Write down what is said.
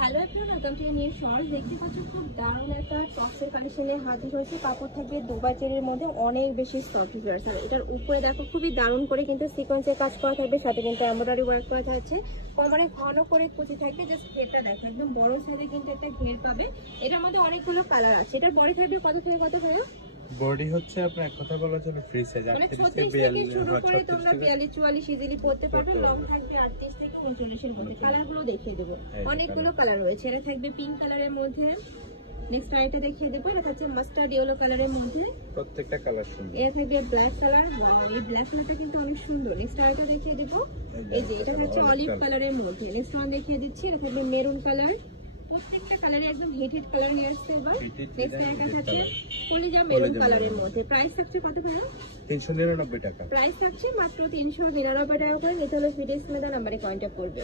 Hello everyone, welcome to new shorts. দেখতে পাচ্ছ খুব দারুণ একটা টপসের কালেকশনে হাজির হয়েছে। কাপড় থাকবে দুবাই চেরির মধ্যে, অনেক বেশি সফট ফিগার্স। আর এটার উপরে দেখো খুবই দারুণ করে কিন্তু সিকোয়েন্সের কাজ করা থাকবে, সাথে কিন্তু এমব্রয়ডারি ওয়ার্ক করা থাকছে। কোমরে ঘন করে কুচি থাকবে, জাস্ট ঘেরটা দেখো একদম বড় সাইজে কিন্তু একটা ঘের পাবে। এটার মধ্যে অনেকগুলো কালার আছে। এটার বডি থাকবে কত থেকে কত ভাইয়া? বডি হচ্ছে আপনার এক কথা বলা চলে ফ্রি সাইজ, মানে 38 36 থেকে থেকে শুরু 42 করে তোমরা 42 44 ইজিলি পড়তে পারবে। পড়তে লং পারবে। থাকবে 38 থেকে 39 এর মধ্যে। কালারগুলো দেখিয়ে দেবো, এই যে অনেকগুলো কালার রয়েছে। এটা থাকবে পিঙ্ক কালারের মধ্যে, নেক্সট আইটা দেখিয়ে দেবো। এটা থাকছে মাস্টার্ড ইয়েলো কালারের মধ্যে, প্রত্যেকটা কালার সুন্দর। এটা থাকবে ব্ল্যাক কালার। এই ব্ল্যাক কালারটা কিন্তু অনেক সুন্দর। নেক্সট আইটা দেখিয়ে দেবো, এই যে এটা হচ্ছে অলিভ কালারের মধ্যে। নেক্সট ওয়ান দেখিয়ে দিচ্ছি, এটা থাকবে মেরুন কালার। প্রত্যেকটা কালারে একদম হিটেড কালার নিয়ে আসছে। এবার নেক্সট একটা থাকছে কলিজা মেরুন কালারের মধ্যে। প্রাইস থাকছে কত ভাইয়া? 399 টাকা। প্রাইস থাকছে মাত্র 399 টাকা করে। নিতে হলে ভিডিও স্ক্রিনে দেওয়া নাম্বারে কন্ট্যাক্ট করবে।